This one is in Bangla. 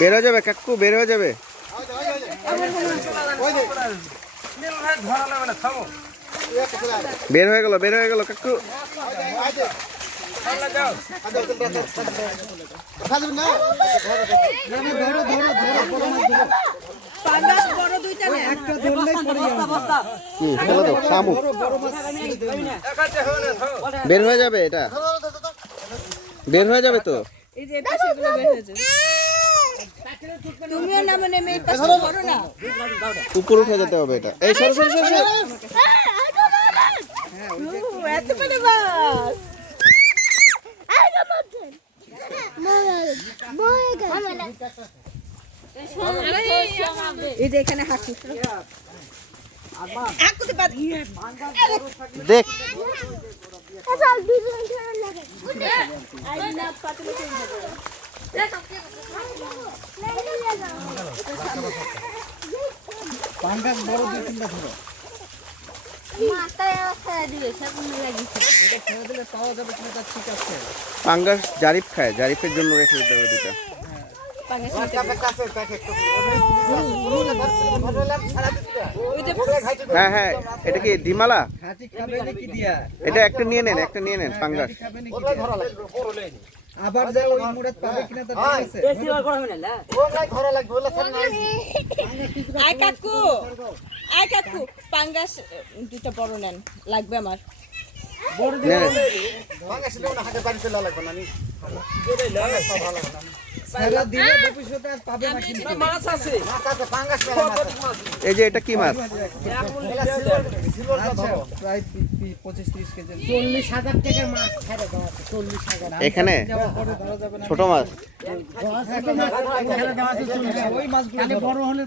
বের হয়ে যাবে কাকু, বের হয়ে যাবে। বের হয়ে গেল, বের হয়ে গেল কাকু। বের হয়ে যাবে, এটা বের হয়ে যাবে তো। উপর উঠে যেতে হবে এটা। এই সরো সরো সরো। এই যে এখানে হাঁটু দেখ পাঙ্গাস বড় দুই তিনটা ধরো। পাঙ্গাস জারিফ খায়, জারিফের জন্য রেখে দিতে হবে দুটা। হ্যাঁ হ্যাঁ, এটা কি ডিমালা? এটা একটা নিয়ে নেন, একটা নিয়ে নেন পাঙ্গাস। আবার যা ওই মুড়াত পাবে কিনা তা ঠিক আছে। আয় কাকু, আয় কাকু, পাঙ্গাস দুটো বড় নেন, লাগবে আমার। এই যে এটা কি মাছ? প্রায় 25-30 কেজি। 40,000 টাকার মাছ। এখানে ছোট মাছ। ওই মাছগুলো বড় হলে